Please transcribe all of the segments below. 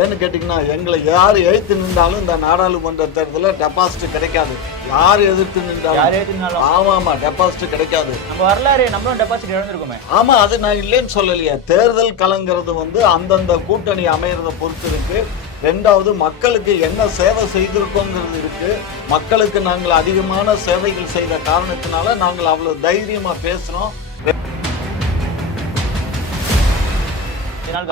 ஏன்னு கேட்டீங்கன்னா, எங்களை யார் எதிர்த்து நின்றாலும் இந்த நாடாளுமன்ற தேர்தலில் டெபாசிட் கிடைக்காது. யார் எதிர்த்து நின்றாலும் ஆமா டெபாசிட் கிடைக்காது. நம்ம வரலாறு நம்மளும் டெபாசிட் இழந்திருக்குமே. ஆமா, அது நான் இல்லைன்னு சொல்லலையே. தேர்தல் களங்கிறது அந்தந்த கூட்டணி அமையறத பொறுத்து இருக்கு. ரெண்டாவது, மக்களுக்கு என்ன சேவை செய்திருக்கோங்கிறது இருக்கு. மக்களுக்கு நாங்கள் அதிகமான சேவைகள் செய்த காரணத்தினால நாங்கள் அவ்வளவு தைரியமா பேசுறோம்.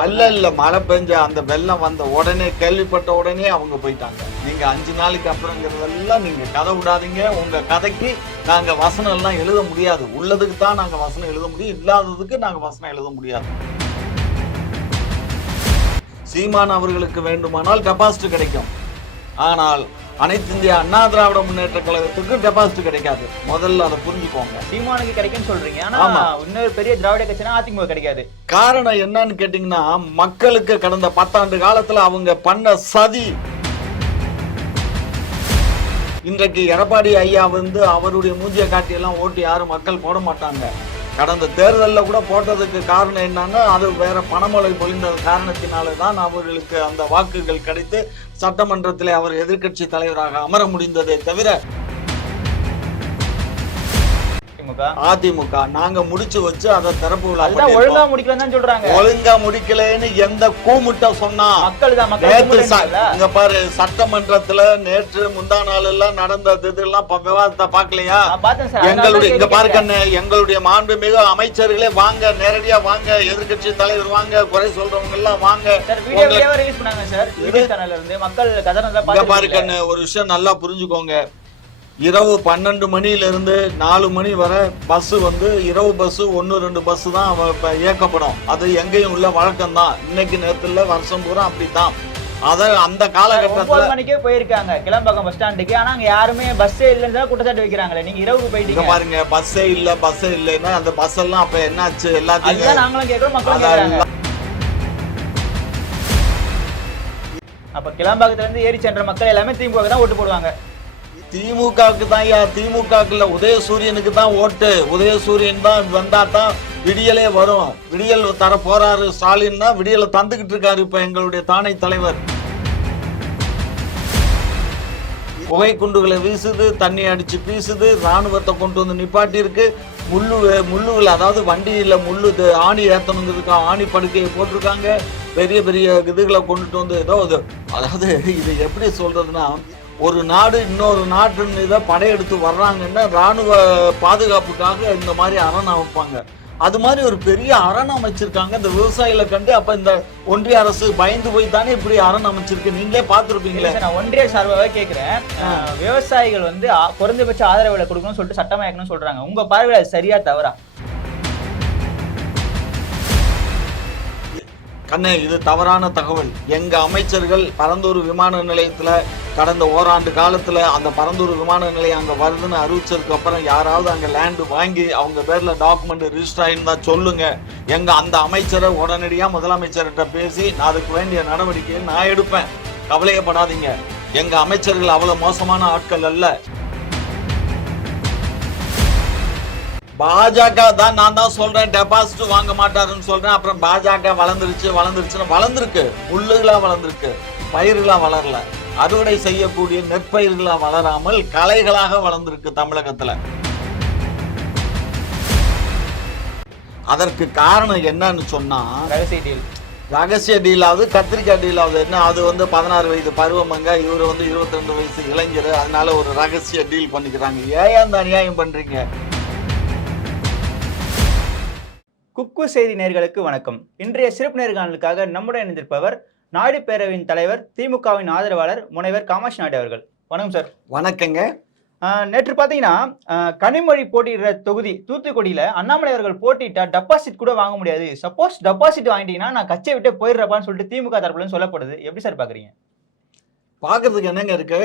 இல்ல மழை பெஞ்ச அந்த வெள்ளம் வந்த உடனே, கேள்விப்பட்ட உடனே அவங்க போயிட்டாங்க. நீங்க 5 நாளைக்கு அப்புறங்கிறதெல்லாம் நீங்க கதை விடாதீங்க. உங்க கதைக்கு நாங்க வசனம் எல்லாம் எழுத முடியாது. உள்ளதுக்கு தான் நாங்க வசனம் எழுத முடியும், இல்லாததுக்கு நாங்க வசனம் எழுத முடியாது. சீமான் அவர்களுக்கு வேண்டுமானால் டெபாசிட் கிடைக்கும். ஆனால் அனைத்து இந்திய அண்ணா திராவிட முன்னேற்ற கழகத்துக்கு டெபாசிட் கிடைக்காது. முதல்ல அதை புரிஞ்சுக்கோங்க. சீமானுக்கு கிடைக்கும்னு சொல்றீங்க, ஆனா இன்னொரு பெரிய திராவிட கட்சினா அதிமுக கிடைக்காது. காரணம் என்னன்னு கேட்டீங்கன்னா, மக்களுக்கு கடந்த 10 ஆண்டு காலத்துல அவங்க பண்ண சதி. இன்றைக்கு எடப்பாடி ஐயா அவருடைய மூஞ்சிய காட்டி எல்லாம் ஓட்டு யாரும் மக்கள் போட மாட்டாங்க. கடந்த தேர்தலில் கூட போட்டதுக்கு காரணம் என்னன்னா, அது வேற பணமழை பொழிந்த காரணத்தினால தான் அவர்களுக்கு அந்த வாக்குகள் கிடைத்து சட்டமன்றத்தில் அவர் எதிர்க்கட்சி தலைவராக அமர முடிந்ததே தவிர அதிமுக நாங்க முடிச்சு வச்சு அதை திறப்பு விழா ஒழுங்கா முடிக்கலன்னு சொல்றாங்க. ஒழுங்கா முடிக்கலன்னு எந்த கூமுட்ட சொன்னா? இங்க பாரு, சட்டமன்றத்துல நேற்று முந்தா நாள் எல்லாம் நடந்த இதெல்லாம் விவாதத்தை பாக்கலையா? எங்களுடைய இங்க பாருக்கண்ணு, எங்களுடைய மாண்புமிகு அமைச்சர்களே வாங்க, நேரடியா வாங்க, எதிர்கட்சி தலைவர் வாங்க, குறை சொல்றவங்க எல்லாம் வாங்க. இங்க பாருக்கண்ணு, ஒரு விஷயம் நல்லா புரிஞ்சுக்கோங்க. இரவு 12 மணியிலிருந்து 4 மணி வரை பஸ் இரவு பஸ் 1-2 பஸ் தான் இயக்கப்படும். அது எங்கேயும் உள்ள வழக்கம் தான். இன்னைக்கு நேரத்துல வருஷம் பூரா அப்படித்தான். அந்த காலகட்டத்துல போயிருக்காங்க கிளம்பாக்கம் பஸ் ஸ்டாண்டுக்கு. ஆனா அங்க யாருமே பஸ்ஸே இல்லைன்னு குற்றச்சாட்டு வைக்கிறாங்களே. நீங்க இரவுக்கு போயிட்டீங்க பாருங்க. பஸ்ஸே இல்லைன்னா அந்த பஸ் எல்லாம் அப்ப என்னாச்சு? எல்லாத்தையும் நாங்களும் கேட்கிறோம், மக்களும் கேட்கறாங்க. அப்ப கிளம்பாக்கத்துல இருந்து ஏறி சென்ற மக்கள் எல்லாமே திமுக தான் ஓட்டு போடுவாங்க. திமுகவுக்கு தான். திமுகவுக்கு இல்ல, உதயசூரியனுக்கு தான் ஓட்டு. உதயசூரியன் தான் வந்தா தான் விடியலே வரும். விடியல் தர போறாரு ஸ்டாலின் தான் விடியலை தந்துகிட்டு இருக்காரு இப்ப எங்களுடைய தானை தலைவர். புகை குண்டுகளை வீசுது, தண்ணி அடிச்சு பீசுது, ராணுவத்தை கொண்டு வந்து நிப்பாட்டி இருக்கு. முள்ளுகள், அதாவது வண்டியில ஆணி ஏத்தணுங்கிறதுக்கு ஆணி படுக்கையை போட்டிருக்காங்க. பெரிய பெரிய இதுகளை கொண்டுட்டு வந்து ஏதோ அதாவது இது எப்படி சொல்றதுன்னா, ஒரு நாடு இன்னொரு நாட்டு இதை படையெடுத்து வர்றாங்கன்னா ராணுவ பாதுகாப்புக்காக இந்த மாதிரி அரண் அமைப்பாங்க. அது மாதிரி ஒரு பெரிய அரண் அமைச்சிருக்காங்க இந்த விவசாயிகளை கண்டு. அப்ப இந்த ஒன்றிய அரசு பயந்து போய் தானே இப்படி அரண் அமைச்சிருக்கு. நீங்களே பார்த்துருப்பீங்களே. நான் ஒன்றிய சார்பாக கேட்கிறேன், விவசாயிகள் குறைந்தபட்ச ஆதரவு விலை கொடுக்கணும்னு சொல்லிட்டு சட்டமா இயக்கணும்னு சொல்றாங்க. உங்க பார்வையில் அது சரியா தவறா? கண்ணே, இது தவறான தகவல். எங்க அமைச்சர்கள் பரந்தூர் விமான நிலையத்துல கடந்த ஓராண்டு காலத்துல அந்த பரந்தூர் விமான நிலையம் அங்க வருதுன்னு அறிவிச்சதுக்கு அப்புறம் யாராவது அங்க லேண்டு வாங்கி அவங்க பேர்ல டாக்குமெண்ட் ரிஜிஸ்டர் ஆயிருந்தா சொல்லுங்க. எங்க அந்த அமைச்சரை உடனடியா முதலமைச்சர்கிட்ட பேசி அதுக்கு வேண்டிய நடவடிக்கையை நான் எடுப்பேன். கவலையப்படாதீங்க. எங்க அமைச்சர்கள் அவ்வளவு மோசமான ஆட்கள் அல்ல. பாஜக தான். நான் தான் சொல்றேன் டெபாசிட் வாங்க மாட்டாருன்னு சொல்றேன். அப்புறம் பாஜக வளர்ந்துருக்கு. முள்ளுகளா வளர்ந்துருக்கு, பயிர்களா வளரல. அறுவடை செய்யக்கூடிய நெற்பயிர்களா வளராமல் களைகளாக வளர்ந்துருக்கு தமிழகத்துல. அதற்கு காரணம் என்னன்னு சொன்னா, ரகசிய டீலாவது கத்திரிக்காய் டீலாவது. என்ன அது 16 வயது பருவமங்க, இவரு 22 வயசு இளைஞர். அதனால ஒரு ரகசிய டீல் பண்ணிக்கிறாங்க. ஏன் அந்த அநியாயம் பண்றீங்க? குக்கு செய்தி நேயர்களுக்கு வணக்கம். இன்றைய சிறப்பு நேர்காணலுக்காக நம்முடன் இணைந்திருப்பவர் நாயுடு பேரவையின் தலைவர், திமுகவின் ஆதரவாளர் முனைவர் காமாட்சி நாயுடு அவர்கள். வணக்கம் சார். வணக்கங்க. நேற்று பார்த்தீங்கன்னா கனிமொழி போட்டியிடுற தொகுதி தூத்துக்குடியில் அண்ணாமலை அவர்கள் போட்டிட்டா டெபாசிட் கூட வாங்க முடியாது. சப்போஸ் டெபாசிட் வாங்கிட்டீங்கன்னா நான் கட்சியை விட்டு போயிடுறப்பான்னு சொல்லிட்டு திமுக தரப்புல சொல்லப்படுது. எப்படி சார் பாக்குறீங்க? பாக்குறதுக்கு என்னங்க இருக்கு?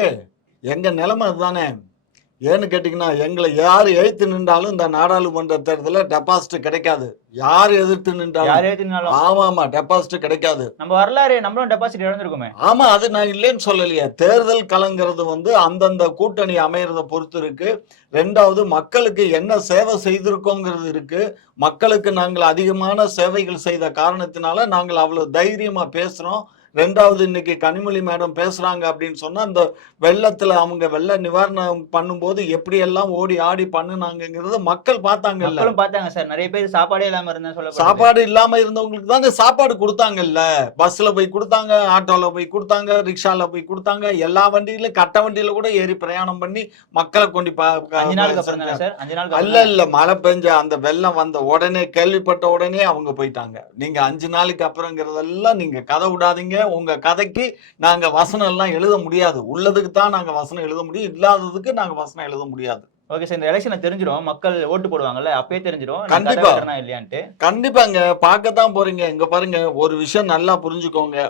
எங்க நிலைமை அதுதானே. ஏன்னு கேட்டீங்கன்னா, எங்களை யார் எதிர்த்து நின்றாலும் இந்த நாடாளுமன்ற தேர்தலில் டெபாசிட் கிடைக்காது. யார் எதிர்த்து நின்றாலும் ஆமா டெபாசிட் கிடைக்காது. நம்ம வரலாறு நம்மளும் டெபாசிட் இழந்திருக்குமே. ஆமா, அது நான் இல்லைன்னு சொல்லலையே. தேர்தல் களங்கிறது அந்தந்த கூட்டணி அமையறத பொறுத்து இருக்கு. ரெண்டாவது, மக்களுக்கு என்ன சேவை செய்திருக்கோங்கிறது இருக்கு. மக்களுக்கு நாங்கள் அதிகமான சேவைகள் செய்த காரணத்தினால நாங்கள் அவ்வளவு தைரியமா பேசுறோம். ரெண்டாவது இன்னைக்கு கனிமொழி மேடம் பேசுறாங்க அப்படின்னு சொன்னா அந்த வெள்ளத்துல அவங்க வெள்ள நிவாரணம் பண்ணும்போது எப்படி எல்லாம் ஓடி ஆடி பண்ணுனாங்கிறத மக்கள் பார்த்தாங்கல்ல. மக்களும் பார்த்தாங்க சார். நிறைய பேர் சாப்பாடே இல்லாம இருந்தா சொல்லப்படுது. சாப்பாடு இல்லாம இருந்தவங்களுக்கு தானே சாப்பாடு கொடுத்தாங்கல்ல. பஸ்ல போய் கொடுத்தாங்க, ஆட்டோல போய் கொடுத்தாங்க, ரிக்ஷால போய் கொடுத்தாங்க, எல்லா வண்டியில கட்ட வண்டியில கூட ஏறி பிரயாணம் பண்ணி மக்களை கொண்டு 5 நாளுக்கு அப்புறம் தானே சார்? 5 நாளுக்கு அல்ல இல்ல மழை பெஞ்ச அந்த வெள்ளம் வந்த உடனே கேள்விப்பட்ட உடனே அவங்க போயிட்டாங்க. நீங்க 5 நாளைக்கு அப்புறங்கிறதெல்லாம் நீங்க கதை விடாதீங்க. உங்க கதைக்கு நாங்க வசனம் எல்லாம் எழுத முடியாது. உள்ளதுக்கு தான் நாங்க வசனம் எழுத முடியும், இல்லாததுக்கு நாங்க வசனம் எழுத முடியாது. Okay sir. இந்த எலெக்ஷனை தெரிஞ்சிடும், மக்கள் ஓட்டு போடுவாங்கல்ல, அப்பயே தெரிஞ்சிடும் கண்டிப்பா இல்லையான்ட்டு. கண்டிப்பாங்க பார்க்கத்தான் போறீங்க. இங்க பாருங்க, ஒரு விஷயம் நல்லா புரிஞ்சுக்கோங்க.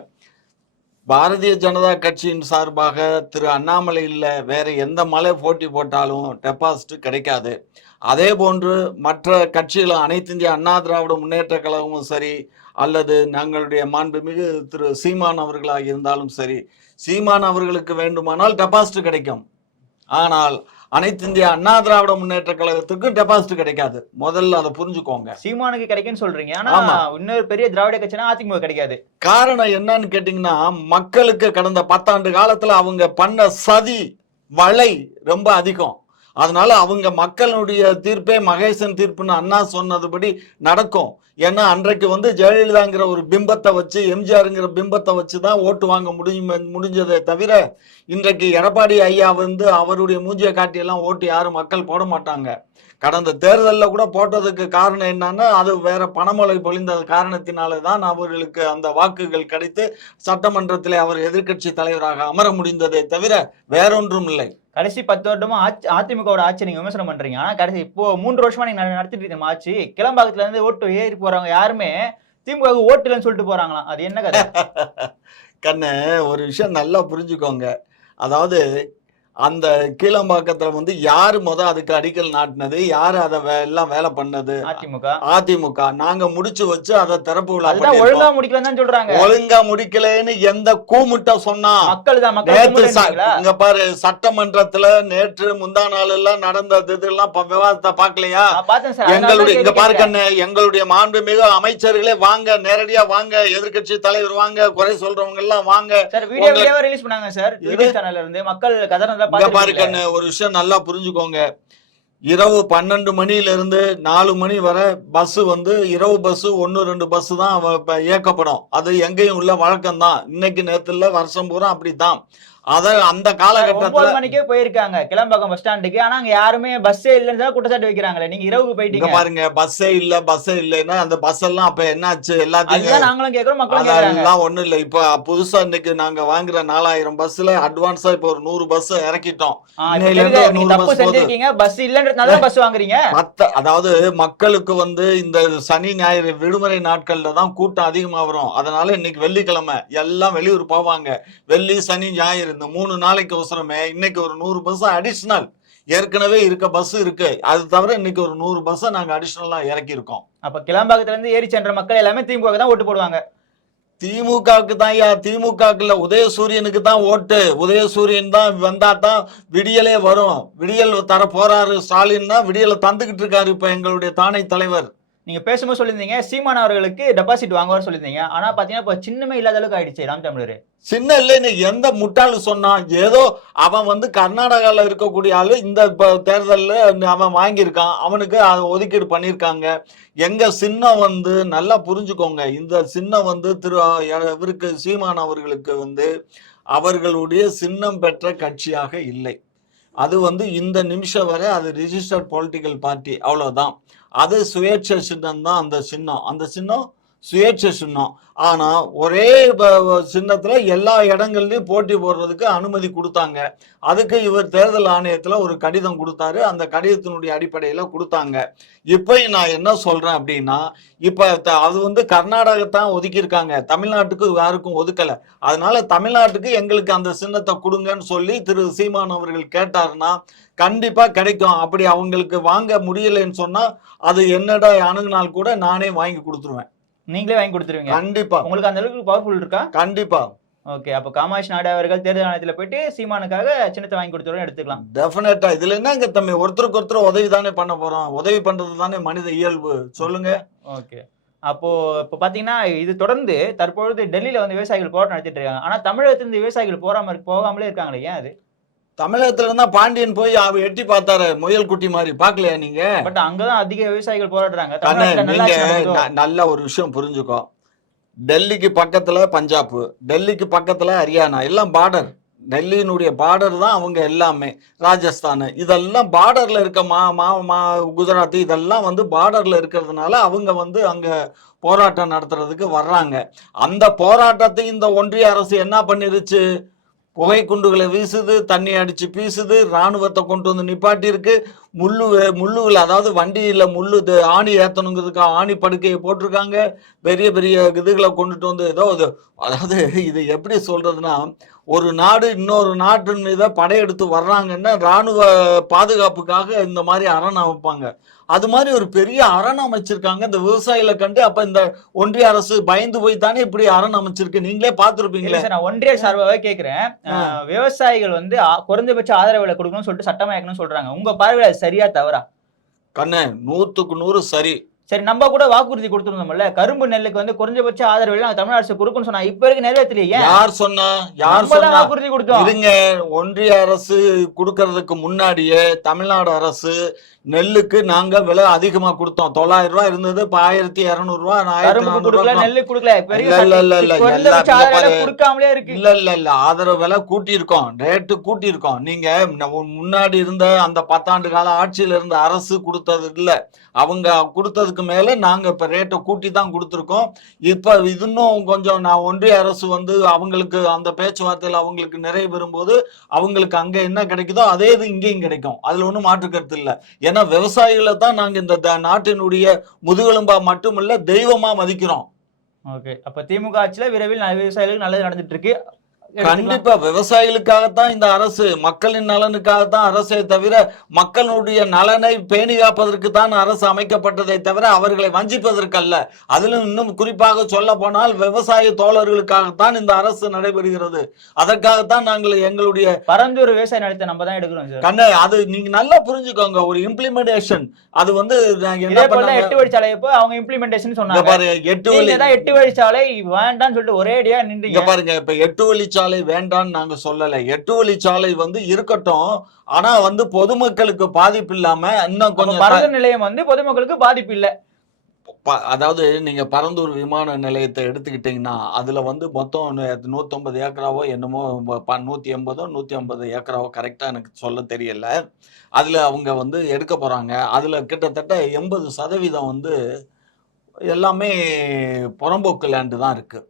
பாரதிய ஜனதா கட்சியின் சார்பாக திரு அண்ணாமலை இல்ல வேற எந்த மலை போட்டி போட்டாலும் டெபாசிட் கிடைக்காது. அதே போன்று மற்ற கட்சிகளும் அனைத்து இந்திய அண்ணா திராவிட முன்னேற்ற கழகமும் சரி, அல்லது நாங்களுடைய மாண்புமிகு திரு சீமான் அவர்களாக இருந்தாலும் சரி, சீமான் அவர்களுக்கு வேண்டுமானால் டெபாசிட் கிடைக்கும். ஆனால் அனைத்து இந்திய அண்ணா திராவிட முன்னேற்ற கழகத்துக்கும் டெபாசிட் கிடைக்காது. முதல்ல அதை புரிஞ்சுக்கோங்க. சீமானுக்கு கிடைக்குன்னு சொல்றீங்க, ஆனா இன்னொரு பெரிய திராவிட கட்சினா அதிமுக கிடைக்காது. காரணம் என்னன்னு கேட்டீங்கன்னா, மக்களுக்கு கடந்த 10 ஆண்டு காலத்துல அவங்க பண்ண சதி வலை ரொம்ப அதிகம். அதனால அவங்க மக்களுடைய தீர்ப்பே மகேசன் தீர்ப்புன்னு அண்ணா சொன்னதுபடி நடக்கும். ஏன்னா அன்றைக்கு ஜெயலலிதாங்கிற ஒரு பிம்பத்தை வச்சு, எம்ஜிஆருங்கிற பிம்பத்தை வச்சு தான் ஓட்டு வாங்க முடிஞ்சதே தவிர, இன்றைக்கு எடப்பாடி ஐயா அவருடைய மூஞ்சியை காட்டியெல்லாம் ஓட்டு யாரும் மக்கள் போட மாட்டாங்க. கடந்த தேர்தலில் கூட போட்டதுக்கு காரணம் என்னன்னா, அது வேற பணமழை பொழிந்த காரணத்தினால தான் அவர்களுக்கு அந்த வாக்குகள் கிடைத்து சட்டமன்றத்திலே அவர் எதிர்க்கட்சி தலைவராக அமர முடிந்ததே தவிர வேறொன்றும் இல்லை. கடைசி 10 வருடமா அதிமுகவோட ஆட்சி நீங்க விமர்சனம் பண்றீங்க. ஆனா கடைசி இப்போ 3 வருஷமா நீங்க நடத்திட்டு இருக்க ஆட்சி, கிளம்பாக்கத்துல இருந்து ஓட்டு ஏறி போறவங்க யாருமே திமுக ஓட்டு இல்லைன்னு சொல்லிட்டு போறாங்களாம். அது என்ன கதை? கண்ணு, ஒரு விஷயம் நல்லா புரிஞ்சுக்கோங்க. அதாவது அந்த கீழம்பாக்கத்துல யாரு அதுக்கு அடிக்கல் நாட்டினது, யாரு அதை எல்லாம் வேலை பண்ணது? அதிமுக. நாங்க முடிச்சு வச்சு அதை திறப்பு விழா ஒழுங்கா முடிக்கலன்னு சொல்றாங்க. ஒழுங்கா முடிக்கலன்னு எந்த கூமுட்ட சொன்னா? இங்க பாரு, சட்டமன்றத்துல நேற்று முந்தா நாள் எல்லாம் நடந்தது இதெல்லாம் விவாதத்தை பாக்கலையா? எங்களுடைய இங்க பாருக்கண்ணு, எங்களுடைய மாண்புமிகு அமைச்சர்களே வாங்க, நேரடியா வாங்க, எதிர்கட்சி தலைவர் வாங்க, குறை சொல்றவங்க எல்லாம் வாங்க. ரிலீஸ் பண்ணாங்க சார் சேனல்ல இருந்து. மக்கள் கதறத பாருக்கண்ணு, ஒரு விஷயம் நல்லா புரிஞ்சுக்கோங்க. இரவு 12 மணில இருந்து 4 மணி வரை பஸ் இரவு பஸ் 1-2 பஸ் தான் இயக்கப்படும். அது எங்கேயும் உள்ள வழக்கம் தான். இன்னைக்கு நேரத்துல வருஷம் பூரா அப்படித்தான். அந்த காலகட்டத்துல 9 மணிக்கே போயிருக்காங்க கிளம்பாக்கம் பஸ் ஸ்டாண்டுக்கு. ஆனா அங்க யாருமே பஸ்ஸே இல்லன்னு குற்றச்சாட்டு வைக்கிறாங்களே. நீங்க இரவுக்கு போயிட்டீங்க பாருங்க. பஸ்ஸே இல்லைன்னா அந்த பஸ் எல்லாம் அப்ப என்னாச்சு? எல்லாத்தையும் நாங்களும் கேக்குறோம், மக்களும் கேக்குறாங்க. அதெல்லாம் ஒண்ணும் இல்ல. இப்ப புதுசா இன்னைக்கு நாங்க வாங்குற 4000 பஸ்ல அட்வான்ஸா இப்ப ஒரு 100 பஸ் இறக்கிட்டோம். பஸ் இல்லன்றதுனால பஸ் வாங்குறீங்க. அதாவது மக்களுக்கு இந்த சனி ஞாயிறு விடுமுறை நாட்கள்ல தான் கூட்டம் அதிகமா வரும். அதனால இன்னைக்கு வெள்ளிக்கிழமை எல்லாம் வெளியூர் போவாங்க. வெள்ளி சனி ஞாயிறு இந்த 3 நாளைக்கு அவசரமே இன்னைக்கு ஒரு 100 பஸ் அடிஷனல் ஏற்கனவே இருக்க பஸ் இருக்கு. அது தவிர இன்னைக்கு ஒரு 100 பஸ் நாங்க அடிஷனலா இறக்கி இருக்கோம். அப்ப கிளம்பாக்கத்துல இருந்து ஏறி சென்ற மக்கள் எல்லாமே திமுக தான் ஓட்டு போடுவாங்க. திமுகவுக்கு தான். திமுகவுக்கு இல்ல, உதயசூரியனுக்கு தான் ஓட்டு. உதயசூரியன் தான் வந்தா தான் விடியலே வரும். விடியல் தர போறாரு ஸ்டாலின் தான் விடியலை தந்துகிட்டு இருக்காரு இப்ப எங்களுடைய தானை தலைவர். நீங்க பேசும்போது சொல்லியிருந்தீங்க சீமான் அவர்களுக்கு டெபாசிட் வாங்குவார் சொல்லியிருந்தீங்க. ஆனா பாத்தீங்கன்னா இப்ப சின்னமே இல்லாத அளவுக்கு ஆயிடுச்சு ராம் தமிழர். சின்ன இல்லைன்னு எந்த முட்டாளு சொன்னான்? ஏதோ அவன் கர்நாடகால இருக்கக்கூடிய ஆளு இந்த தேர்தலில் அவன் வாங்கியிருக்கான், அவனுக்கு அதை ஒதுக்கீடு பண்ணியிருக்காங்க. எங்க சின்னம் நல்லா புரிஞ்சுக்கோங்க. இந்த சின்னம் இவருக்கு சீமான் அவர்களுக்கு அவர்களுடைய சின்னம் பெற்ற கட்சியாக இல்லை. அது இந்த நிமிஷம் வரை அது ரிஜிஸ்டர்ட் பொலிட்டிக்கல் பார்ட்டி, அவ்வளவுதான். அது சுயேட்சை சின்னம் தான். அந்த சின்னம் சுயேட்சை சின்னம். ஆனா ஒரே சின்னத்துல எல்லா இடங்கள்லயும் போட்டி போடுறதுக்கு அனுமதி கொடுத்தாங்க. அதுக்கு இவர் தேர்தல் ஆணையத்துல ஒரு கடிதம் கொடுத்தாரு. அந்த கடிதத்தினுடைய அடிப்படையில கொடுத்தாங்க. இப்ப நான் என்ன சொல்றேன் அப்படின்னா, இப்ப அது கர்நாடகத்தான் ஒதுக்கியிருக்காங்க, தமிழ்நாட்டுக்கு யாருக்கும் ஒதுக்கல. அதனால தமிழ்நாட்டுக்கு எங்களுக்கு அந்த சின்னத்தை கொடுங்கன்னு சொல்லி திரு சீமான் அவர்கள் கேட்டாருன்னா கண்டிப்பா கிடைக்கும். அப்படி அவங்களுக்கு வாங்க முடியலன்னு சொன்னா அது என்னடா அணுகுனால் கூட நானே வாங்கி கொடுத்துருவேன். நீங்களே வாங்கி கொடுத்துருவீங்க? கண்டிப்பா. உங்களுக்கு அந்த அளவுக்கு பவர்ஃபுல் இருக்கா? கண்டிப்பா. ஓகே, அப்ப காமாட்சி நாயுடு அவர்கள் தேர்தல் ஆணையத்துல போயிட்டு சீமானுக்காக சின்னத்தை வாங்கி கொடுத்துருவோம் எடுத்துக்கலாம். டெஃபினட்டா. இதுல என்னங்க தம்பி, ஒருத்தருக்கு ஒருத்தர் உதவி தானே பண்ண போறோம். உதவி பண்றது தானே மனித இயல்பு. சொல்லுங்க. ஓகே, அப்போ இப்ப பாத்தீங்கன்னா இது தொடர்ந்து தற்பொழுது டெல்லியில வந்து விவசாயிகள் போராட்டம் நடத்திட்டு இருக்காங்க. ஆனா தமிழகத்திலிருந்து விவசாயிகள் போகாமலே இருக்காங்களே ஏன் அது? தமிழகத்துல இருந்தா பாண்டியன் போய் எட்டி பார்த்தாரு முயல் குட்டி மாதிரி, பாக்கலையா நீங்க? பட் அங்கதான் அதிக விவசாயிகள் போராடுறாங்க. கண்ணு, தமிழ்நாட்டுல நீங்க நல்லாட்சி நடக்குதோ? நல்ல ஒரு விஷயம் புரிஞ்சுக்கோ. டெல்லிக்கு பக்கத்துல பஞ்சாப், டெல்லிக்கு பக்கத்துல ஹரியானா, எல்லாம் பார்டர். டெல்லியினுடைய பார்டர் தான் அவங்க எல்லாமே. ராஜஸ்தான் இதெல்லாம் பார்டர்ல இருக்க குஜராத் இதெல்லாம் வந்து பார்டர்ல இருக்கிறதுனால அவங்க வந்து அங்க போராட்டம் நடத்துறதுக்கு வர்றாங்க. அந்த போராட்டத்தை இந்த ஒன்றிய அரசு என்ன பண்ணிருச்சு? புகை குண்டுகளை வீசுது, தண்ணி அடிச்சு பீசுது, ராணுவத்தை கொண்டு வந்து நிப்பாட்டி இருக்கு. முள்ளுகள், அதாவது வண்டியில ஆணி ஏத்தணுங்கிறதுக்கு ஆணி படுக்கையை போட்டிருக்காங்க. பெரிய பெரிய இதுகளை கொண்டுட்டு வந்து ஏதோ அதாவது இது எப்படி சொல்றதுன்னா, ஒரு நாடு இன்னொரு நாட்டின் மீது படையெடுத்து வர்றாங்கன்னா ராணுவ பாதுகாப்புக்காக இந்த மாதிரி அரண் அமைப்பாங்க. அது மாதிரி ஒரு பெரிய அரண் அமைச்சிருக்காங்க இந்த விவசாயிகளை கண்டு. அப்ப இந்த ஒன்றிய அரசு பயந்து போய் தானே இப்படி அரண் அமைச்சிருக்கு, நீங்களே பார்த்திருப்பீங்களே. நான் ஒன்றிய சார்பாவே கேக்குறேன். விவசாயிகள் வந்து குறைந்தபட்ச ஆதரவு விலை கொடுக்கணும்னு சொல்லிட்டு சட்டமாக்கணும்னு சொல்றாங்க. உங்க பார்வையில அது சரியா தவறா? கண்ணு, 100க்கு 100 சரி. சரி, நம்ம கூட வாக்குறுதி கொடுத்துருந்தோம்ல, கரும்பு நெல்லுக்கு வந்து குறைஞ்சபட்ச ஆதரவு விலை தமிழ் அரசு கொடுக்கும்னு சொன்னா, இப்ப வரைக்கும் நிறைவேற்றலையே. யார் சொன்னா? வாக்குறுதி கொடுத்தோம். இருங்க, ஒன்றிய அரசு கொடுக்கறதுக்கு முன்னாடியே தமிழ்நாடு அரசு நெல்லுக்கு நாங்க விலை அதிகமா கொடுத்தோம். 900 ரூபாய் இருந்தது, இப்ப 1200 ரூபாய், 1400 நெல்லு கொடுக்கல. கொடுக்காமலே இருக்கு. இல்ல ஆதரவு விலை கூட்டி இருக்கோம், ரேட்டு கூட்டி இருக்கோம். நீங்க முன்னாடி இருந்த அந்த 10 ஆண்டு கால ஆட்சியில இருந்த அரசு கொடுத்தது இல்ல, அவங்க கொடுத்ததுக்கு மேல நாங்க இப்ப ரேட்டை கூட்டி தான் கொடுத்துருக்கோம். இப்ப இன்னும் கொஞ்சம் நான் ஒன்றிய அரசு வந்து அவங்களுக்கு அந்த பேச்சுவார்த்தையில அவங்களுக்கு நிறைவு பெறும்போது அவங்களுக்கு அங்க என்ன கிடைக்குதோ அதே இது இங்கேயும் கிடைக்கும். அதுல ஒண்ணும் மாற்று கருத்து இல்ல. ஏன்னா விவசாயிகளை தான் நாங்க இந்த நாட்டினுடைய முதுகெலும்பா மட்டுமல்ல தெய்வமா மதிக்கிறோம். ஓகே, அப்ப திமுக ஆட்சியில விரைவில் விவசாயிகளுக்கு நல்லது நடந்துட்டு இருக்கு. கண்டிப்பா விவசாயிகளுக்காகத்தான் இந்த அரசு, மக்களின் நலனுக்காகத்தான் அரசே தவிர, மக்களுடைய நலனை பேணி காப்பதற்கு தான் அரசு அமைக்கப்பட்டதை தவிர அவர்களை வஞ்சிப்பதற்கு அல்ல. அதிலும் இன்னும் குறிப்பாக சொல்ல போனால் விவசாய தோழர்களுக்காகத்தான் இந்த அரசு நடைபெறுகிறது. அதற்காகத்தான் நாங்கள் எங்களுடைய பரந்தூர் விவசாய நிலத்தை நம்ம தான் எடுக்கிறோம் கண்ணே. அது நீங்க நல்லா புரிஞ்சுக்கோங்க, ஒரு இம்ப்ளிமெண்டேஷன். அது வந்து 8 வழிச்சாலையை அவங்க இம்ப்ளிமெண்டேஷன் சொன்னாங்க. பாருங்க, 8 வழிச்சாலை வேண்டாம்னு சொல்லிட்டு ஒரேடியா நின்று பாருங்க. இப்ப 8 வழிச்சாலை வேண்டான்னு நாங்க சொல்லல. 8 வழிச்சாலை வந்து இருக்கட்டும், ஆனா வந்து பொதுமக்களுக்கு பாதிப்பு இல்லாம இன்னும் கொஞ்சம் பரந்தூர் நிலையம் வந்து பொதுமக்களுக்கு பாதிப்பு இல்ல. அதாவது நீங்க பரந்தூர் விமான நிலையத்தை எடுத்துக்கிட்டீங்கன்னா அதுல வந்து மொத்தம் 150 ஏக்கராவோ என்னமோ, 180 150 ஏக்கராவோ கரெக்டா எனக்கு சொல்ல தெரியல. அதுல அவங்க வந்து எடுக்க போறாங்க. அதுல கிட்டத்தட்ட 80% வந்து எல்லாமே புறம்போக்கு லேண்டு தான் இருக்கு.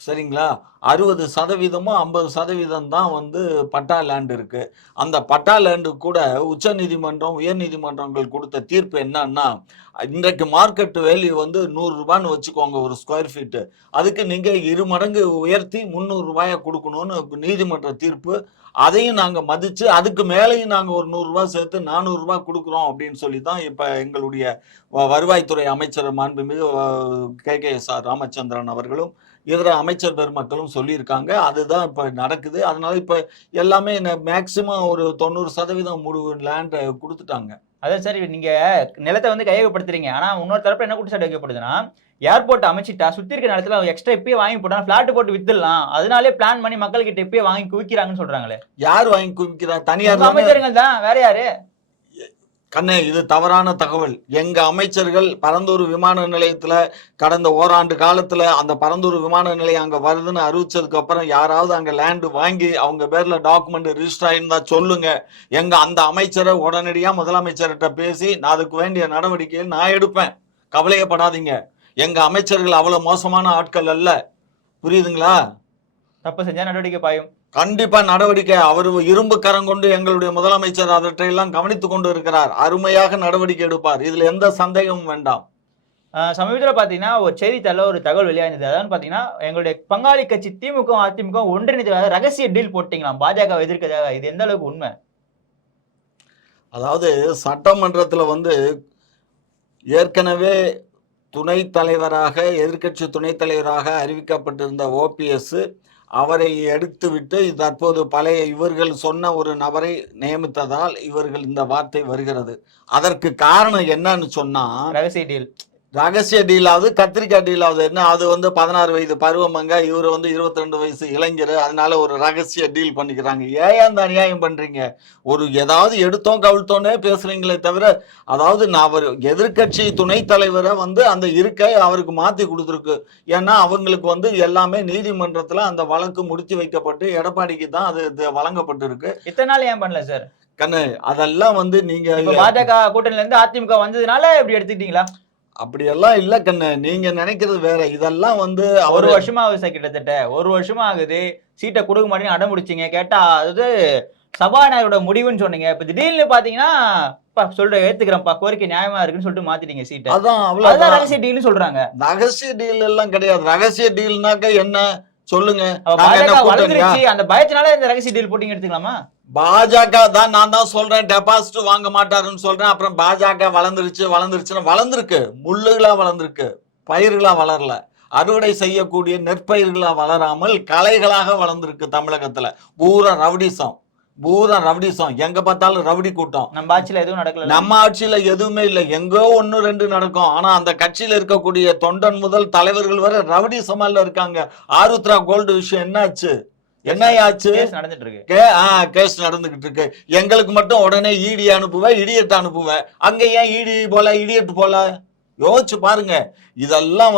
சரிங்களா? 60% 50% தான் வந்து பட்டா லேண்ட் இருக்கு. அந்த பட்டா லேண்டு கூட உச்ச நீதிமன்றம், உயர் நீதிமன்றங்கள் கொடுத்த தீர்ப்பு என்னன்னா, இன்றைக்கு மார்க்கெட் வேல்யூ வந்து 100 ரூபான்னு வச்சுக்கோங்க ஒரு ஸ்கொயர் ஃபீட். அதுக்கு நீங்க 2 மடங்கு உயர்த்தி 300 ரூபாயை கொடுக்கணும்னு நீதிமன்ற தீர்ப்பு. அதையும் நாங்க மதிச்சு அதுக்கு மேலேயும் நாங்க ஒரு 100 ரூபாய் சேர்த்து 400 ரூபாய் கொடுக்குறோம் அப்படின்னு சொல்லி தான் இப்ப எங்களுடைய வருவாய்த்துறை அமைச்சர் மாண்புமிகு KKSR ராமச்சந்திரன் அவர்களும் இதர அமைச்சர் பெருமக்களும் சொல்லியிருக்காங்க. அதுதான் இப்ப நடக்குது. அதனால இப்ப எல்லாமே மேக்சிமம் ஒரு 90% லேண்ட் கொடுத்துட்டாங்க. அதான் சரி, நீங்க நிலத்தை வந்து கையகப்படுத்துறீங்க. ஆனா இன்னொரு தரப்புல என்ன குற்றச்சாட்டு வைக்கப்படுதுன்னா, ஏர்போர்ட் அமைச்சிட்டா சுத்தி இருக்க நிலத்துல எக்ஸ்ட்ரா இப்பயே வாங்கி போட்டா பிளாட் போட்டு வித்துடலாம், அதனாலே பிளான் பண்ணி மக்கள் கிட்ட இப்பயே வாங்கி குவிக்கிறாங்கன்னு சொல்றாங்களே. யார் வாங்கி குவிக்கிறா? தனியார் அமைச்சர்கள் தான், வேற யாரு? கண்ணே, இது தவறான தகவல். எங்க அமைச்சர்கள் பரந்தூர் விமான நிலையத்துல கடந்த ஓராண்டு காலத்துல அந்த பரந்தூர் விமான நிலையம் அங்க வருதுன்னு அறிவிச்சதுக்கு அப்புறம் யாராவது அங்க லேண்ட் வாங்கி அவங்க பேர்ல டாக்குமெண்ட் ரிஜிஸ்டர் ஆயிருந்தா சொல்லுங்க. எங்க அந்த அமைச்சரை உடனடியா முதலமைச்சர்கிட்ட பேசி நான் அதுக்கு வேண்டிய நடவடிக்கையை நான் எடுப்பேன். கவலையப்படாதீங்க. எங்க அமைச்சர்கள் அவ்வளவு மோசமான ஆட்கள் அல்ல. புரியுதுங்களா? தப்பு செஞ்சா நடவடிக்கை பாயும். கண்டிப்பா நடவடிக்கை. அவர் இரும்பு கரம் கொண்டு எங்களுடைய முதலமைச்சர் அவற்றையெல்லாம் கவனித்துக் கொண்டு இருக்கிறார். அருமையாக நடவடிக்கை எடுப்பார். இதுல எந்த சந்தேகமும் வேண்டாம். சமீபத்தில் பாத்தீங்கன்னா ஒரு செய்தித்தாள ஒரு தகவல் வெளியாயிருந்தது. அதாவது பாத்தீங்கன்னா எங்களுடைய பங்காளி கட்சி திமுக அதிமுக ஒன்றிணைந்து ரகசிய டீல் போட்டீங்களாம் பாஜக எதிர்க்கிறதாக. இது எந்த அளவுக்கு உண்மை? அதாவது சட்டமன்றத்துல வந்து ஏற்கனவே துணைத் தலைவராக, எதிர்க்கட்சி துணைத் தலைவராக அறிவிக்கப்பட்டிருந்த OPS அவரை எடுத்துவிட்டு தற்போது பழைய இவர்கள் சொன்ன ஒரு நபரை நியமித்ததால் இவர்கள் இந்த வார்த்தை வருகிறது. அதற்கு காரணம் என்னன்னு சொன்னா, ரகசிய டீல் ரகசிய டீலாவது கத்திரிக்காய் டீலாவது என்ன, அது 16 வயது பருவமங்க, இவர் 22 வயசு இளைஞர், அதனால ஒரு ரகசிய டீல் பண்ணிக்கிறாங்க. ஏன் அந்த அநியாயம் பண்றீங்க? ஒரு ஏதாவது எடுத்தோம் கவிழ்த்தோன்னே பேசுறீங்களே தவிர, அதாவது நான் அவர் எதிர்க்கட்சி துணைத் தலைவரை அந்த இருக்கை அவருக்கு மாத்தி கொடுத்துருக்கு. ஏன்னா அவங்களுக்கு எல்லாமே நீதிமன்றத்துல அந்த வழக்கு முடித்து வைக்கப்பட்டு எடப்பாடிக்கு தான் அது வழங்கப்பட்டு இருக்கு. இத்தனை நாள் ஏன் பண்ணல சார்? கண்ணு அதெல்லாம் நீங்க பாஜக கூட்டணில இருந்து அதிமுக வந்ததுனால இப்படி எடுத்துக்கிட்டீங்களா? அப்படியெல்லாம் இல்ல கண்ணு, நீங்க நினைக்கிறது வேற. இதெல்லாம் ஒரு வருஷமா ஆகுது சார், கிட்டத்தட்ட ஒரு வருஷமா ஆகுது. சீட்டை கொடுக்க மாட்டேன்னு அடம் முடிச்சீங்க. கேட்டா அது சபாநாயகரோட முடிவுன்னு சொன்னீங்க. இப்ப திடீர்னு பாத்தீங்கன்னா ஏத்துக்கிறேன்ப்பா, கோரிக்கை நியாயமா இருக்குன்னு சொல்லிட்டு மாத்திட்டீங்க சீட்டை. அதான் ரகசிய டீல்னு சொல்றாங்க. ரகசிய டீல் எல்லாம் கிடையாது. ரகசிய டீல்னாக்க என்ன சொல்லுங்க? அந்த பயத்தினால இந்த ரகசிய டீல் போட்டீங்க எடுத்துக்கலாமா? பாஜக தான், நான் தான் சொல்றேன் டெபாசிட் வாங்க மாட்டாருன்னு சொல்றேன். அப்புறம் பாஜக வளர்ந்துருச்சுன்னு வளர்ந்துருக்கு, முள்ளுகளா வளர்ந்துருக்கு, பயிர்களா வளரல. அறுவடை செய்யக்கூடிய நெற்பயிர்களா வளராமல் கலைகளாக வளர்ந்துருக்கு. தமிழகத்துல பூரா ரவுடிசம், எங்க பார்த்தாலும் ரவுடி கூட்டம். நம்ம ஆட்சியில எதுவும் நடக்கல. நம்ம ஆட்சியில எதுவுமே இல்லை, எங்கோ 1-2 நடக்கும். ஆனா அந்த கட்சியில இருக்கக்கூடிய தொண்டன் முதல் தலைவர்கள் வரை ரவுடிசமால இருக்காங்க. ஆருத்ரா கோல்டு விஷயம் என்னாச்சு? என்னையாச்சு? கேஸ் நடந்துகிட்டு இருக்கு. எங்களுக்கு மட்டும் உடனே இடி அனுப்புவேன், இடியட் அனுப்புவேன். அங்க ஏன் இடி போல இடியட் போல? யோசிச்சு பாருங்க. இதெல்லாம்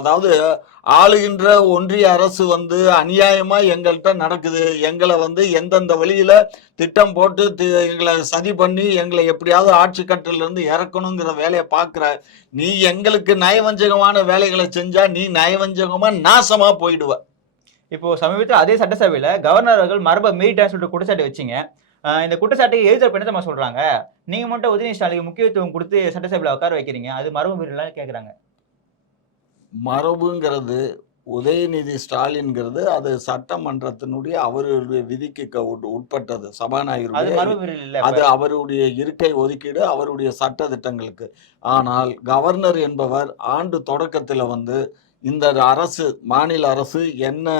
அதாவது ஆளுகின்ற ஒன்றிய அரசு அநியாயமா எங்கள்கிட்ட நடக்குது. எங்களை எந்தெந்த வழியில திட்டம் போட்டு எங்களை சதி பண்ணி எங்களை எப்படியாவது ஆட்சி கட்டில இருந்து இறக்கணுங்கிற வேலையை பாக்குற நீ, எங்களுக்கு நயவஞ்சகமான வேலைகளை செஞ்சா நீ நயவஞ்சகமா நாசமா போயிடுவ. இப்போ சமீபத்தில் அதே சட்டசபையில கவர்னர் அவர்கள் மரபை மீறிட்டான்னு சொல்லிட்டு குற்றச்சாட்டு வச்சிங்க. இந்த குற்றச்சாட்டுக்கு எதிர்ப்பு என்ன நம்ம சொல்றாங்க? நீங்க மட்டும் உதயநிதி ஸ்டாலினுக்கு முக்கியத்துவம் கொடுத்து சட்டசபையில உட்கார வைக்கிறீங்க, அது மரபு மீறலாம் கேட்கறாங்க. மரபுங்கிறது உதயநிதி ஸ்டாலின்ங்கிறது அது சட்டமன்றத்தினுடைய அவருடைய விதிக்கு உட்பட்டது. சபாநாயகர் அது அவருடைய இருக்கை ஒதுக்கீடு, அவருடைய சட்ட திட்டங்களுக்கு. ஆனால் கவர்னர் என்பவர் ஆண்டு தொடக்கத்தில் இந்த அரசு, மாநில அரசு என்ன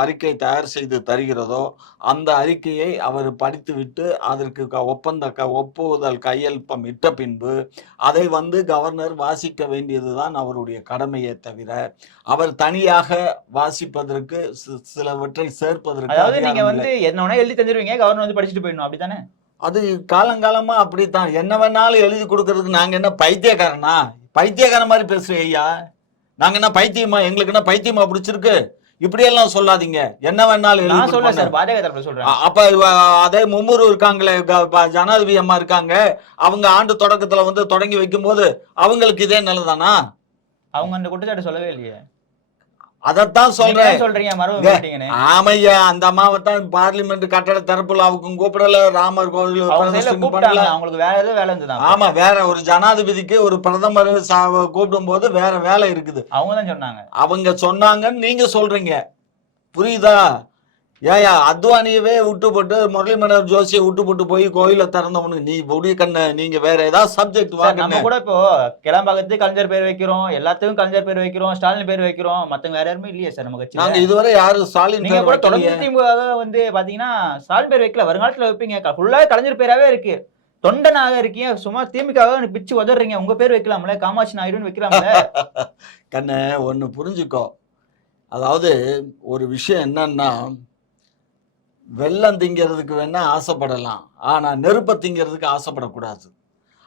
அறிக்கை தயார் செய்து தருகிறதோ அந்த அறிக்கையை அவர் படித்துவிட்டு அதற்கு ஒப்புதல் கையெழுப்பம் இட்ட பின்பு அதை கவர்னர் வாசிக்க வேண்டியதுதான் அவருடைய கடமையே தவிர அவர் தனியாக வாசிப்பதற்கு சிலவற்றை சேர்ப்பதற்கு. அதாவது நீங்க என்ன எழுதி தந்துருவீங்க, கவர்னர் படிச்சுட்டு போயிடணும், அப்படித்தானே? அது காலங்காலமா அப்படித்தான். என்ன வேணாலும் எழுதி கொடுக்கறதுக்கு நாங்க என்ன பைத்தியக்காரன் மாதிரி பேசுறேன் ஐயா? நாங்க என்ன பைத்தியமா? எங்களுக்கு என்ன பைத்தியமா பிடிச்சிருக்கு? இப்படியெல்லாம் சொல்லாதீங்க. என்ன வேணாலும் அப்ப அதே மும்முரு இருக்காங்களே, ஜனாதிபதி அம்மா இருக்காங்க, அவங்க ஆண்டு தொடக்கத்துல தொடங்கி வைக்கும் போது அவங்களுக்கு இதே நிலைதானா? அவங்க அந்த குற்றச்சாட்டு சொல்லவே இல்லையே. அதத்தான் சொல்றேன். சொல்றீங்க ஆமையா, அந்த அம்மாவைத்தான் பார்லிமெண்ட் கட்டட திறப்புலாவுக்கும் கூப்பிடல, ராமர் கோவில் அவங்களுக்கு வேற ஏதோ வேலை இருந்தது. ஆமா, வேற ஒரு ஜனாதிபதிக்கு ஒரு பிரதமர் கூப்பிடும் போது வேற வேலை இருக்குது. அவங்க தான் சொன்னாங்க. அவங்க சொன்னாங்கன்னு நீங்க சொல்றீங்க, புரியுதா? ஏயா அத்வானியவே விட்டு போட்டு முரளி மனோகர் ஜோஷியை விட்டு போட்டு போய் கோயில திறந்தவனுக்கு நீ முடிய கண்ண, நீங்க வேற ஏதாவது சப்ஜெக்ட் வாங்க. நம்ம கூட இப்போ கிளம்பாக்கத்துக்கு கலைஞர் பேர் வைக்கிறோம், எல்லாத்துக்கும் கலைஞர் பேர் வைக்கிறோம், ஸ்டாலின் பேர் வைக்கிறோம், மத்தவங்க வேற யாருமே இல்லையே சார் நம்ம கட்சி. நாங்க இதுவரை யாரும் ஸ்டாலின் நீங்க கூட தொடர்ந்து திமுக பாத்தீங்கன்னா ஸ்டாலின் பேர் வைக்கல, வருங்காலத்துல வைப்பீங்க. ஃபுல்லா கலைஞர் பேராவே இருக்கு. தொண்டனாக இருக்கீங்க, சும்மா திமுக பிச்சு உதறீங்க. உங்க பேர் வைக்கலாம்ல, காமாட்சி நாயுடுன்னு வைக்கலாம்ல. கண்ண ஒண்ணு புரிஞ்சுக்கோ. அதாவது ஒரு விஷயம் என்னன்னா, வெள்ளம் திங்கிறதுக்கு வேணா ஆசைப்படலாம், ஆனா நெருப்பை திங்கிறதுக்கு ஆசைப்படக்கூடாது.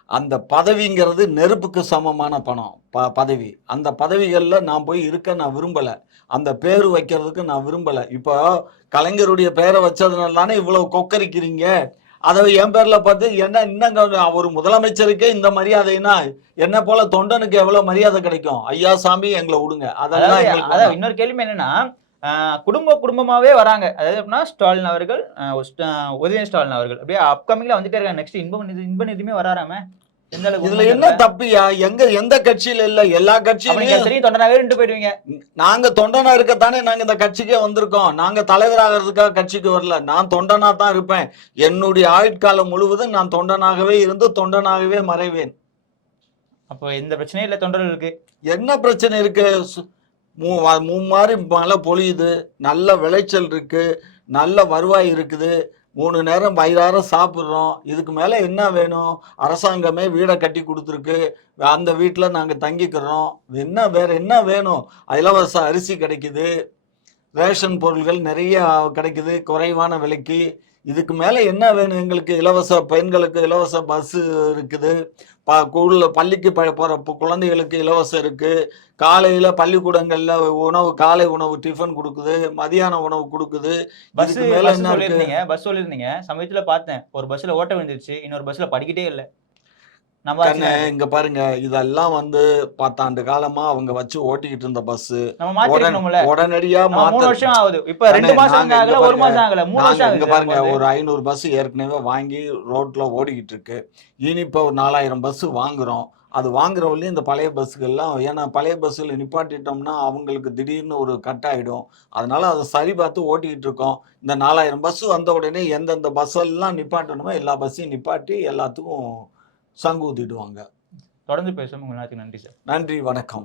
அந்த பதவிங்கிறது நெருப்புக்கு சமமான பதவி. அந்த பதவிகள்ல நான் போய் இருக்க நான் விரும்பல, அந்த பேரு வைக்கிறதுக்கு நான் விரும்பல. இப்போ கலைஞருடைய பேரை வச்சதுனால தானே இவ்வளவு கொக்கரிக்கிறீங்க. அதை என் பேர்ல பார்த்து என்ன இன்னும் ஒரு முதலமைச்சருக்கே இந்த மரியாதைன்னா என்ன போல தொண்டனுக்கு எவ்வளவு மரியாதை கிடைக்கும்? ஐயா சாமி எங்களை விடுங்க. அதெல்லாம் இன்னொரு கேள்வி என்னன்னா, குடும்பமாவே வராங்க. அதாவது எப்படின்னா ஸ்டாலின் அவர்கள், உதயநிதி ஸ்டாலின் அவர்கள் அப்படியே அப்கமிங்ல வந்துட்டே இருக்காங்க. நெக்ஸ்ட் இன்ப நிதியுமே வராராம. இதுல என்ன தப்பியா? எந்த கட்சியில இல்ல, எல்லா கட்சியிலும் சரி தொண்டனாவே இருந்து போயிடுவீங்க. நாங்க தொண்டனா இருக்கத்தானே நாங்க இந்த கட்சிக்கே வந்திருக்கோம். நாங்க தலைவராகிறதுக்காக கட்சிக்கு வரல. நான் தொண்டனா தான் இருப்பேன். என்னுடைய ஆயுட்காலம் முழுவதும் நான் தொண்டனாகவே இருந்து தொண்டனாகவே மறைவேன். அப்போ எந்த பிரச்சனையும் இல்ல தொண்டர்களுக்கு. என்ன பிரச்சனை இருக்கு? மாதிரி மழை பொழியுது, நல்ல விளைச்சல் இருக்கு, நல்ல வருவாய் இருக்குது, 3 நேரம் வயிறார சாப்பிட்றோம். இதுக்கு மேல என்ன வேணும்? அரசாங்கமே வீட கட்டி குடுத்துருக்கு. அந்த வீட்ல நாங்க தங்கிக்கிறோம். வேற என்ன வேணும்? இலவச அரிசி கிடைக்குது. ரேஷன் பொருள்கள் நிறைய கிடைக்குது குறைவான விலைக்கு. இதுக்கு மேல என்ன வேணும் எங்களுக்கு? பெண்களுக்கு இலவச பஸ் இருக்குது. பள்ளிக்கு போற குழந்தைகளுக்கு இலவசம் இருக்கு. காலையில பள்ளிக்கூடங்கள்ல காலை உணவு டிஃபன் குடுக்குது. மதியான உணவு குடுக்குது. பஸ் இதுக்கு மேல என்ன இருக்கு? சொல்லியிருந்தீங்க. சமயத்துல பார்த்தேன். ஒரு பஸ்ல ஓட்ட விழுந்துருச்சு. இன்னொரு பஸ்ல படிக்கட்டே இல்ல. நம்ம கண்ணே, இங்க பாருங்க. இதெல்லாம் 10 ஆண்டு காலமா அவங்க வச்சு ஓட்டிக்கிட்டு இருந்த பஸ்ஸு. நம்ம மாத்திக்கணும்ல. உடனடியா 3 வருஷம் ஆகுது. இப்ப 2 மாசம் ஆகல, 1 மாசம் ஆகல, 3 வருஷம் ஆகுது. இங்க பாருங்க, ஒரு 500 பஸ் ஏற்கனவே வாங்கி ரோட்ல ஓடிக்கிட்டு இருக்கு. இனி இப்ப ஒரு 4000 பஸ் வாங்குறோம். அது வாங்குற வரையும் இந்த பழைய பஸ்ஸுகள்லாம், ஏன்னா பழைய பஸ்ஸுல நிப்பாட்டிட்டோம்னா அவங்களுக்கு திடீர்னு ஒரு கட் ஆயிடும். அதனால அதை சரி பார்த்து ஓட்டிக்கிட்டு இருக்கோம். இந்த 4000 பஸ் வந்த உடனே எந்தெந்த பஸ் எல்லாம் நிப்பாட்டணுமோ எல்லா பஸ்ஸையும் நிப்பாட்டி எல்லாத்துக்கும் சங்கு ஊத்திடுவாங்க. தொடர்ந்து பேசுவோம். உங்களுக்கு நன்றி சார். நன்றி, வணக்கம்.